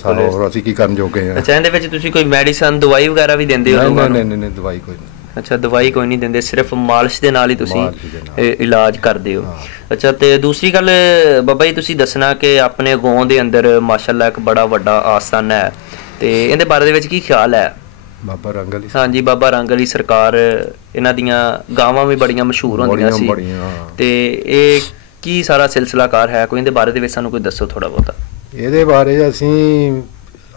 ਸਾਨੂੰ ਹੋਰ ਅਸੀਂ ਕੀ ਕਰਨ ਜੋਗੇ ਆ। ਅੱਛਾ, ਇਹਦੇ ਵਿੱਚ ਤੁਸੀਂ ਕੋਈ ਮੈਡੀਸਨ ਦਵਾਈ ਵਗੈਰਾ ਵੀ ਦਿੰਦੇ ਹੋ? ਨਹੀਂ ਦਵਾਈ ਕੋਈ ਨਹੀਂ। ਅੱਛਾ, ਦਵਾਈ ਕੋਈ ਨਹੀਂ ਦਿੰਦੇ, ਸਿਰਫ ਮਾਲਿਸ਼ ਦੇ ਨਾਲ ਹੀ ਤੁਸੀਂ ਇਲਾਜ ਕਰਦੇ ਹੋ। ਅੱਛਾ, ਤੇ ਦੂਸਰੀ ਗੱਲ ਬਾਬਾ ਜੀ ਤੁਸੀਂ ਦੱਸਣਾ ਕਿ ਆਪਣੇ ਗਾਉਂ ਦੇ ਅੰਦਰ ਮਾਸ਼ਾਅੱਲਾ ਇੱਕ ਬੜਾ ਵੱਡਾ ਆਸਥਾਨ ਹੈ, ਤੇ ਇਹਦੇ ਬਾਰੇ ਦੇ ਵਿੱਚ ਕੀ ਖਿਆਲ ਹੈ? ਬਾਬਾ ਰੰਗ ਵਾਲੀ, ਹਾਂਜੀ, ਬਾਬਾ ਰੰਗ ਵਾਲੀ ਸਰਕਾਰ, ਇਹਨਾਂ ਦੀਆਂ ਗਾਵਾਂ ਵੀ ਬੜੀਆਂ ਮਸ਼ਹੂਰ ਹੁੰਦੀਆਂ ਸੀ, ਤੇ ਇਹ ਕੀ ਸਾਰਾ ਸਿਲਸਿਲਾਕਾਰ ਹੈ? ਕੋਈ ਇਹਦੇ ਬਾਰੇ ਦੇ ਵਿੱਚ ਸਾਨੂੰ ਕੋਈ ਦੱਸੋ ਥੋੜਾ ਬਹੁਤਾ। ਇਹਦੇ ਬਾਰੇ ਅਸੀਂ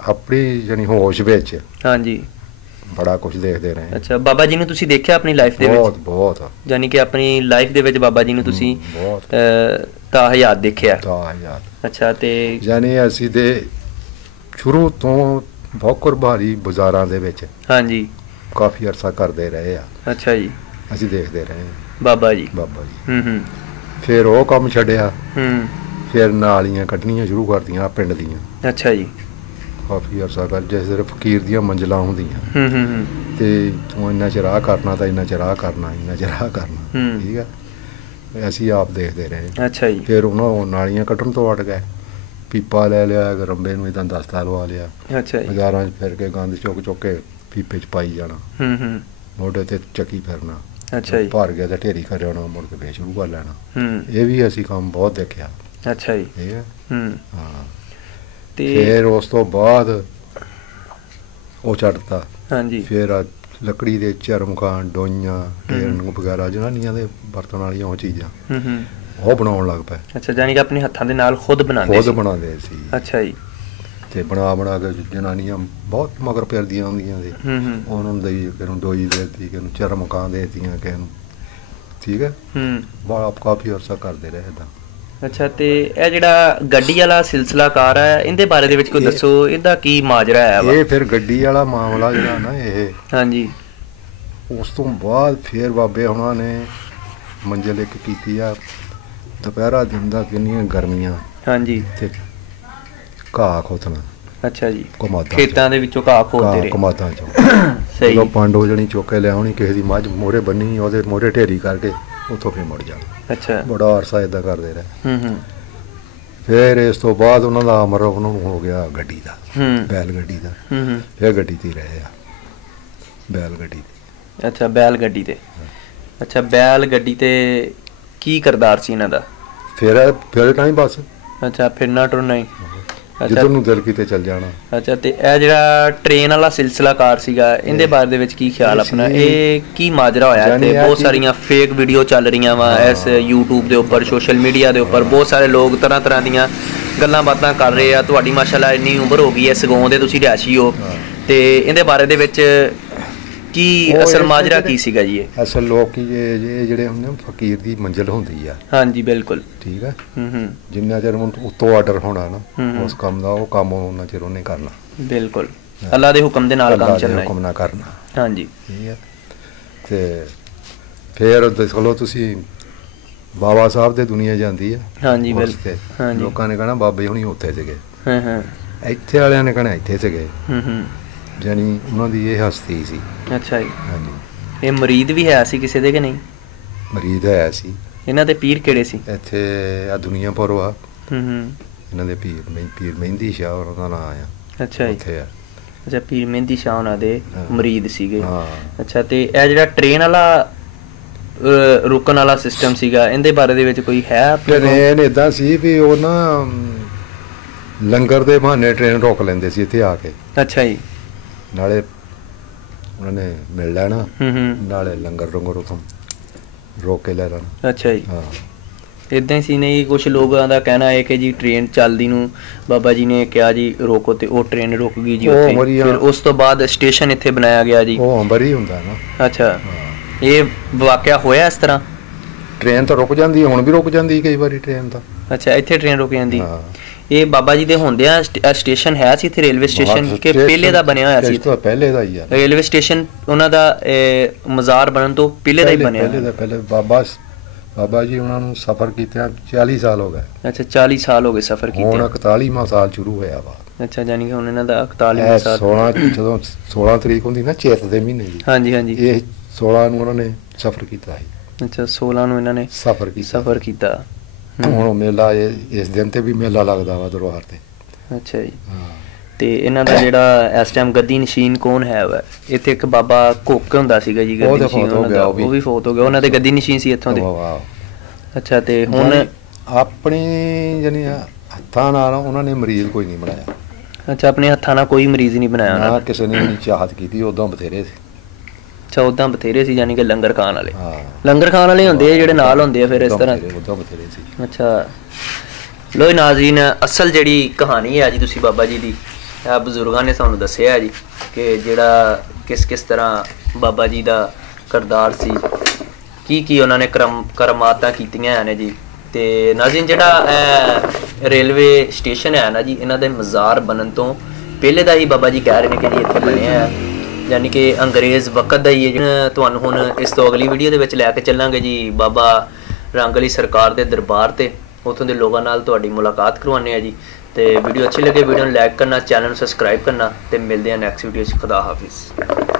ਆਪਣੀ ਜਾਨੀ ਹੋਸ਼ ਵਿੱਚ ਹਾਂਜੀ ਬੜਾ ਕੁਝ ਦੇਖਦੇ ਰਹੇ। ਅੱਛਾ, ਬਾਬਾ ਜੀ ਨੂੰ ਤੁਸੀਂ ਦੇਖਿਆ ਆਪਣੀ ਲਾਈਫ ਦੇ ਵਿੱਚ? ਬਹੁਤ ਯਾਨੀ ਕਿ ਆਪਣੀ ਲਾਈਫ ਦੇ ਵਿੱਚ ਬਾਬਾ ਜੀ ਨੂੰ ਤੁਸੀਂ ਤਾਹਯਾਤ ਦੇਖਿਆ? ਤਾਹਯਾਤ। ਅੱਛਾ, ਤੇ ਯਾਨੀ ਅਸੀਂ ਦੇ ਸ਼ੁਰੂ ਤੋਂ ਬਹੁਤ ਕੁਰਬਾਨੀ ਬਾਜ਼ਾਰਾਂ ਦੇ ਵਿੱਚ ਹਾਂਜੀ ਕਾਫੀ ਅਰਸਾ ਕਰਦੇ ਰਹੇ ਆ। ਅੱਛਾ ਜੀ, ਅਸੀਂ ਦੇਖਦੇ ਰਹੇ ਬਾਬਾ ਜੀ। ਫਿਰ ਉਹ ਕੰਮ ਛੱਡਿਆ, ਫਿਰ ਨਾਲੀਆਂ ਕੱਢਣੀਆਂ ਸ਼ੁਰੂ ਕਰਦੀਆਂ ਪਿੰਡ ਦੀਆਂ। ਅੱਛਾ ਜੀ, ਕਾਫੀ ਅਰਸਾ ਕਰ, ਜਿਸ ਤਰ੍ਹਾਂ ਫਕੀਰ ਦੀਆਂ ਮੰਜ਼ਲਾਂ ਹੁੰਦੀਆਂ ਤੇ ਤੂੰ ਇੰਨਾ ਚਿਰ ਆਹ ਕਰਨਾ ਤਾਂ ਇੰਨਾ ਚਿਰ ਆਹ ਕਰਨਾ, ਇੰਨਾ ਚਿਰ ਆਹ ਕਰਨਾ, ਠੀਕ ਹੈ, ਅਸੀਂ ਆਪ ਦੇਖਦੇ ਰਹੇ। ਅੱਛਾ ਜੀ, ਫਿਰ ਉਹਨਾਂ ਨਾਲੀਆਂ ਕੱਢਣ ਤੋਂ ਹਟ ਗਏ, ਪੀਪਾ ਲੈ ਲਿਆ, ਰੰਬੇ ਨੂੰ ਇੱਦਾਂ ਦਸਤਾ ਲਵਾ ਲਿਆ। ਅੱਛਾ ਜੀ, ਬਾਜ਼ਾਰਾਂ 'ਚ ਫਿਰ ਕੇ ਗੰਦ ਚੁੱਕ ਕੇ ਪੀਪੇ 'ਚ ਪਾਈ ਜਾਣਾ, ਮੋਢੇ ਤੇ ਚੱਕੀ ਫਿਰਨਾ। ਅੱਛਾ ਜੀ, ਭਰ ਗਿਆ ਤਾਂ ਢੇਰੀ ਖੜੇ ਹੋਣਾ, ਮੁੜ ਕੇ ਫੇਰ ਸ਼ੁਰੂ ਕਰ ਲੈਣਾ। ਇਹ ਵੀ ਅਸੀਂ ਕੰਮ ਬਹੁਤ ਦੇਖਿਆ। ਅੱਛਾ ਜੀ, ਠੀਕ ਹੈ। ਹਾਂ, ਫਿਰ ਉਸ ਤੋਂ ਬਾਅਦ ਉਹ ਛੱਡਤਾ। ਹਾਂਜੀ, ਫਿਰ ਲੱਕੜੀ ਦੇ ਚਰਮਖਾਨ, ਡੋਈਆਂ, ਢੇਰਨ ਵਗੈਰਾ ਜਨਾਨੀਆਂ ਦੇ ਬਰਤਨ ਵਾਲੀਆਂ ਉਹ ਚੀਜ਼ਾਂ ਉਹ ਬਣਾਉਣ ਲੱਗ ਪਏ। ਅੱਛਾ, ਜਾਨੀ ਕਿ ਆਪਣੇ ਹੱਥਾਂ ਦੇ ਨਾਲ ਖੁਦ ਬਣਾਉਂਦੇ ਸੀ? ਅੱਛਾ ਜੀ, ਤੇ ਬਣਾ ਕੇ ਜਨਾਨੀਆਂ ਬਹੁਤ ਮਗਰ ਫਿਰਦੀਆਂ ਹੁੰਦੀਆਂ ਸੀ। ਉਹਨਾਂ ਨੂੰ ਦਈ, ਕਿਸੇ ਨੂੰ ਡੋਈ ਦੇ ਦਿੱਤੀ, ਕਿਸੇ ਨੂੰ ਚਰਮਖਾਨ ਦੇ ਦਿੱਤੀਆਂ, ਕਿਸੇ ਨੂੰ, ਠੀਕ ਹੈ। ਬੜਾ ਕਾਫੀ ਅਰਸਾ ਕਰਦੇ ਰਹੇ ਇੱਦਾਂ। ਅੱਛਾ, ਤੇ ਇਹ ਜਿਹੜਾ ਗੱਡੀ ਵਾਲਾ ਸਿਲਸਿਲਾਕਾਰ ਹੈ, ਇਹਦੇ ਬਾਰੇ ਦੇ ਵਿੱਚ ਕੋਈ ਦੱਸੋ, ਇਹਦਾ ਕੀ ਮਾਜਰਾ ਹੈ? ਇਹ ਫਿਰ ਗੱਡੀ ਵਾਲਾ ਮਾਮਲਾ ਜਿਹੜਾ ਨਾ ਇਹ, ਹਾਂਜੀ, ਉਸ ਤੋਂ ਬਾਅਦ ਫਿਰ ਬਾਬੇ ਹੁਣਾਂ ਨੇ ਮੰਜ਼ਿਲ ਇੱਕ ਕੀਤੀ ਆ, ਦੁਪਹਿਰਾ ਦਿਨ ਦਾ ਕਿੰਨੀਆਂ ਗਰਮੀਆਂ, ਹਾਂਜੀ, ਤੇ ਘਾਹ ਖੋਤਣਾ। ਅੱਛਾ ਜੀ, ਖੇਤਾਂ ਦੇ ਵਿੱਚੋਂ ਘਾਹ ਖੋਤਦੇ ਰਹੇ, ਕਮਾਦਾਂ ਚੋਂ। ਸਹੀ, ਜਦੋਂ ਪਾਂਡੋ ਜਣੀ ਚੁੱਕ ਕੇ ਲਿਆਉਣੀ, ਕਿਸੇ ਦੀ ਮੱਝ ਮੋਹਰੇ ਬੰਨੀ, ਉਹਦੇ ਮੋਹਰੇ ਢੇਰੀ ਕਰਕੇ ਉੱਥੋਂ ਫਿਰ ਮੁੜ ਜਾਣਾ। ਅੱਛਾ, ਬੜਾ ਅਰਸਾ ਏਦਾਂ ਕਰਦੇ ਰਹੇ। ਫਿਰ ਇਸ ਤੋਂ ਬਾਅਦ ਉਹਨਾਂ ਦਾ ਅਮਰ ਉਹਨਾਂ ਨੂੰ ਹੋ ਗਿਆ ਗੱਡੀ ਦਾ, ਬੈਲ ਗੱਡੀ ਦਾ। ਫਿਰ ਗੱਡੀ ਤੇ ਰਹੇ ਆ, ਬੈਲ ਗੱਡੀ ਤੇ। ਅੱਛਾ, ਬੈਲ ਗੱਡੀ ਤੇ। ਅੱਛਾ, ਬੈਲ ਗੱਡੀ ਤੇ ਕੀ ਕਰਦਾਰ ਸੀ ਇਹਨਾਂ ਦਾ? ਫਿਰ ਟਾਈਮ ਬਸ। ਅੱਛਾ, ਫਿਰਨਾ ਟੁਰਨਾ ਹੀ, ਜਿੱਧਰ ਨੂੰ ਦਿਲ ਕੀਤੇ ਚੱਲ ਜਾਣਾ। ਅੱਛਾ, ਤੇ ਇਹ ਜਿਹੜਾ ਟ੍ਰੇਨ ਵਾਲਾ ਸਿਲਸਿਲਾਕਾਰ ਸੀਗਾ, ਇਹਦੇ ਬਾਰੇ ਦੇ ਵਿੱਚ ਕੀ ਖਿਆਲ ਆਪਣਾ? ਇਹ ਕੀ ਮਾਜਰਾ ਹੋਇਆ? ਇੱਥੇ ਬਹੁਤ ਸਾਰੀਆਂ ਫੇਕ ਵੀਡੀਓ ਚੱਲ ਰਹੀਆਂ ਵਾ ਇਸ YouTube ਦੇ ਉੱਪਰ, ਸੋਸ਼ਲ ਮੀਡੀਆ ਦੇ ਉੱਪਰ ਬਹੁਤ ਸਾਰੇ ਲੋਕ ਤਰ੍ਹਾਂ ਦੀਆਂ ਗੱਲਾਂ ਬਾਤਾਂ ਕਰ ਰਹੇ ਆ। ਤੁਹਾਡੀ ਮਾਸ਼ਾਅੱਲਾ ਇੰਨੀ ਉਮਰ ਹੋ ਗਈ ਹੈ, ਸਗੋਂ ਦੇ ਤੁਸੀਂ ਰਿਹਾਇਸ਼ੀ ਹੋ, ਤੇ ਇਹਦੇ ਬਾਰੇ ਦੇ ਵਿੱਚ ਕੀ ਅਸਲ ਮਾਜਰਾ ਕੀ ਸੀਗਾ ਜੀ? ਇਹ ਅਸਲ ਲੋਕ ਕੀ ਜਿਹੜੇ ਹੁੰਦੇ ਫਕੀਰ ਦੀ ਮੰਜ਼ਿਲ ਹੁੰਦੀ ਆ। ਹਾਂਜੀ, ਬਿਲਕੁਲ ਠੀਕ ਹੈ। ਜਿੰਨਾ ਚਿਰ ਉੱਤੋਂ ਆਰਡਰ ਹੋਣਾ ਨਾ ਉਸ ਕੰਮ ਦਾ, ਉਹ ਕੰਮ ਉਹਨਾਂ ਚਿਰ ਉਹਨੇ ਕਰਨਾ। ਬਿਲਕੁਲ, ਅੱਲਾ ਦੇ ਹੁਕਮ ਦੇ ਨਾਲ ਕੰਮ ਚੱਲਣਾ, ਹੁਕਮ ਨਾਲ ਕਰਨਾ। ਹਾਂਜੀ, ਠੀਕ ਹੈ। ਤੇ ਫਿਰ ਦੇਖ ਲਓ ਤੁਸੀਂ, ਬਾਬਾ ਸਾਹਿਬ ਦੇ ਦੁਨੀਆ ਜਾਂਦੀ ਆ। ਹਾਂਜੀ, ਬਿਲਕੁਲ। ਲੋਕਾਂ ਨੇ ਕਹਿਣਾ ਬਾਬੇ ਹੁਣੀ ਉੱਥੇ ਸੀਗੇ, ਇੱਥੇ ਵਾਲਿਆਂ ਨੇ ਕਹਿਣਾ ਇੱਥੇ ਸੀਗੇ, ਜਾਨੀ ਉਹਨਾਂ ਦੀ ਇਹ ਹਸਤੀ ਸੀ। ਅੱਛਾ ਜੀ, ਹਾਂਜੀ। ਇਹ ਮਰੀਦ ਵੀ ਹੈ ਸੀ ਕਿਸੇ ਦੇ ਕਿ ਨਹੀਂ? ਮਰੀਦ ਹੈ ਸੀ। ਇਹਨਾਂ ਦੇ ਪੀਰ ਕਿਹੜੇ ਸੀ? ਇੱਥੇ ਆ ਦੁਨੀਆਪੁਰ ਆ, ਇਹਨਾਂ ਦੇ ਪੀਰ ਮਹਿੰਦੀ ਸ਼ਾਹ ਉਹਨਾਂ ਦਾ ਨਾਂ ਆ। ਅੱਛਾ ਜੀ, ਉੱਥੇ ਆ। ਅੱਛਾ, ਪੀਰ ਮਹਿੰਦੀ ਸ਼ਾਹ ਉਹਨਾਂ ਦੇ ਮਰੀਦ ਸੀਗੇ। ਅੱਛਾ, ਤੇ ਇਹ ਜਿਹੜਾ ਟ੍ਰੇਨ ਵਾਲਾ ਰੁਕਣ ਵਾਲਾ ਸਿਸਟਮ ਸੀਗਾ, ਇਹਦੇ ਬਾਰੇ ਦੇ ਵਿੱਚ ਕੋਈ ਹੈ? ਟ੍ਰੇਨ ਏਦਾਂ ਸੀ ਵੀ ਉਹ ਨਾ ਲੰਗਰ ਦੇ ਬਹਾਨੇ ਟ੍ਰੇਨ ਰੋਕ ਲੈਂਦੇ ਸੀ ਇੱਥੇ ਆ ਕੇ। ਅੱਛਾ ਜੀ, ਨਾਲੇ ਉਹਨਾਂ ਨੇ ਮਿਲ ਲੈਣਾ, ਨਾਲੇ ਲੰਗਰ ਉੱਥੋਂ ਰੋਕ ਕੇ ਲੈ ਲੈਣਾ। ਅੱਛਾ ਜੀ, ਹਾਂ, ਇੱਦਾਂ ਹੀ ਸੀ। ਨਹੀਂ, ਕੁਛ ਲੋਕਾਂ ਦਾ ਕਹਿਣਾ ਹੈ ਕਿ ਜੀ ਟ੍ਰੇਨ ਚੱਲਦੀ ਨੂੰ ਬਾਬਾ ਜੀ ਨੇ ਕਿਹਾ ਜੀ ਰੋਕੋ, ਤੇ ਉਹ ਟ੍ਰੇਨ ਰੁਕ ਗਈ ਜੀ ਉੱਥੇ। ਫਿਰ ਉਸ ਤੋਂ ਬਾਅਦ ਸਟੇਸ਼ਨ ਇੱਥੇ ਬਣਾਇਆ ਗਿਆ ਜੀ। ਉਹ ਅੰਬਰੀ ਹੁੰਦਾ ਨਾ। ਅੱਛਾ, ਇਹ ਵਾਕਿਆ ਹੋਇਆ ਇਸ ਤਰ੍ਹਾਂ? ਟ੍ਰੇਨ ਤਾਂ ਰੁਕ ਜਾਂਦੀ, ਹੁਣ ਵੀ ਰੁਕ ਜਾਂਦੀ ਕਈ ਵਾਰੀ ਟ੍ਰੇਨ ਤਾਂ। ਅੱਛਾ, ਇੱਥੇ ਟ੍ਰੇਨ ਰੁਕ ਜਾਂਦੀ। ਇਹ ਬਾਬਾ ਜੀ ਦੇ ਹੁੰਦਿਆਂ ਸਟੇਸ਼ਨ ਹੈ ਸੀ ਇੱਥੇ, ਰੇਲਵੇ ਸਟੇਸ਼ਨ, ਕਿ ਪਹਿਲੇ ਦਾ ਬਣਿਆ ਹੋਇਆ ਸੀ? ਪਹਿਲੇ ਦਾ ਹੀ ਆ। ਰੇਲਵੇ ਸਟੇਸ਼ਨ ਉਹਨਾਂ ਦਾ ਮਜ਼ਾਰ ਬਣਨ ਤੋਂ ਪਹਿਲੇ ਦਾ ਹੀ ਬਣਿਆ? ਪਹਿਲੇ ਬਾਬਾ ਜੀ ਉਹਨਾਂ ਨੂੰ ਸਫ਼ਰ ਕੀਤਿਆਂ 40 ਸਾਲ ਹੋ ਗਏ। ਅੱਛਾ, 40 ਸਾਲ ਹੋ ਗਏ ਸਫ਼ਰ ਕੀਤੇ। ਹੁਣ 41ਵਾਂ ਸਾਲ ਸ਼ੁਰੂ ਹੋਇਆ ਵਾ। ਅੱਛਾ, ਯਾਨੀ ਕਿ ਹੁਣ ਇਹਨਾਂ ਦਾ 41ਵਾਂ ਸਾਲ। 16 ਤਰੀਕ ਹੁੰਦੀ ਨਾ ਚੇਤ ਦੇ ਮਹੀਨੇ ਦੀ। ਹਾਂਜੀ ਹਾਂਜੀ, ਇਹ 16 ਨੂੰ ਉਹਨਾਂ ਨੇ ਸਫ਼ਰ ਕੀਤਾ ਸੀ। ਅੱਛਾ, 16 ਨੂੰ ਇਹਨਾਂ ਨੇ ਸਫ਼ਰ ਕੀਤਾ। ਹੁਣ ਮੇਲਾ ਇਸ ਦਿਨ ਤੇ ਵੀ ਮੇਲਾ ਲੱਗਦਾ ਵਾ ਦਰਬਾਰ ਤੇ। ਅੱਛਾ ਜੀ, ਤੇ ਇਹਨਾਂ ਦਾ ਜਿਹੜਾ ਇਸ ਟਾਈਮ ਗੱਦੀ ਨਸ਼ੀਨ ਕੌਣ ਹੈ ਵਾ? ਇੱਥੇ ਇੱਕ ਬਾਬਾ ਘੁੱਕ ਹੁੰਦਾ ਸੀਗਾ ਜੀ ਗੱਦੀ ਨਸ਼ੀਨ, ਉਹ ਵੀ ਫੌਤ ਹੋ ਗਿਆ। ਉਹਨਾਂ ਦੇ ਗੱਦੀ ਨਸ਼ੀਨ ਸੀ ਇੱਥੋਂ ਦੇ। ਅੱਛਾ, ਤੇ ਹੁਣ ਆਪਣੀ ਜਾਨੀ ਹੱਥਾਂ ਨਾਲ ਉਹਨਾਂ ਨੇ ਮਰੀਜ਼ ਕੋਈ ਨਹੀਂ ਬਣਾਇਆ। ਅੱਛਾ, ਆਪਣੇ ਹੱਥਾਂ ਨਾਲ ਕੋਈ ਮਰੀਜ਼ ਨਹੀਂ ਬਣਾਇਆ ਨਾ ਕਿਸੇ ਨੇ ਨਹੀਂ ਚਾਹਤ ਕੀਤੀ, ਉਦੋਂ ਬਥੇਰੇ ਸੀ। ਅੱਛਾ, ਉਦਾਂ ਬਥੇਰੇ ਸੀ, ਯਾਨੀ ਕਿ ਲੰਗਰ ਖਾਣ ਵਾਲੇ। ਲੰਗਰ ਖਾਣ ਵਾਲੇ ਹੁੰਦੇ ਆ ਜਿਹੜੇ ਨਾਲ ਹੁੰਦੇ ਆ ਫਿਰ ਇਸ ਤਰ੍ਹਾਂ। ਉਦੋਂ ਬਥੇਰੇ ਸੀ। ਅੱਛਾ, ਲੋ ਨਾਜ਼ਰੀਨ, ਅਸਲ ਜਿਹੜੀ ਕਹਾਣੀ ਹੈ ਜੀ ਤੁਸੀਂ ਬਾਬਾ ਜੀ ਦੀ, ਬਜ਼ੁਰਗਾਂ ਨੇ ਸਾਨੂੰ ਦੱਸਿਆ ਜੀ ਕਿ ਜਿਹੜਾ ਕਿਸ ਤਰ੍ਹਾਂ ਬਾਬਾ ਜੀ ਦਾ ਕਿਰਦਾਰ ਸੀ, ਕੀ ਉਹਨਾਂ ਨੇ ਕਰਮਾਤਾਂ ਕੀਤੀਆਂ ਨੇ ਜੀ। ਤੇ ਨਾਜ਼ਰੀਨ, ਜਿਹੜਾ ਰੇਲਵੇ ਸਟੇਸ਼ਨ ਹੈ ਨਾ ਜੀ, ਇਹਨਾਂ ਦੇ ਮਜ਼ਾਰ ਬਣਨ ਤੋਂ ਪਹਿਲੇ ਦਾ ਹੀ ਬਾਬਾ ਜੀ ਕਹਿ ਰਹੇ ਨੇ ਕਿ ਜੀ ਇੱਥੇ ਬਣਿਆ ਹੈ, ਯਾਨੀ ਕਿ ਅੰਗਰੇਜ਼ ਵਕਤ ਦਾ ਹੀ ਹੈ। ਤੁਹਾਨੂੰ ਹੁਣ ਇਸ ਤੋਂ ਅਗਲੀ ਵੀਡੀਓ ਦੇ ਵਿੱਚ ਲੈ ਕੇ ਚੱਲਾਂਗੇ ਜੀ ਬਾਬਾ ਰੰਗ ਅਲੀ ਸਰਕਾਰ ਦੇ ਦਰਬਾਰ ਤੇ, ਉੱਥੋਂ ਦੇ ਲੋਕਾਂ ਨਾਲ ਤੁਹਾਡੀ ਮੁਲਾਕਾਤ ਕਰਵਾਉਂਦੇ ਆ ਜੀ। ਤੇ ਵੀਡੀਓ ਅੱਛੀ ਲੱਗੇ ਵੀਡੀਓ ਨੂੰ ਲਾਈਕ ਕਰਨਾ, ਚੈਨਲ ਨੂੰ ਸਬਸਕ੍ਰਾਈਬ ਕਰਨਾ, ਤੇ ਮਿਲਦੇ ਹਾਂ ਨੈਕਸਟ ਵੀਡੀਓ 'ਚ। ਖੁਦਾ ਹਾਫਿਜ਼।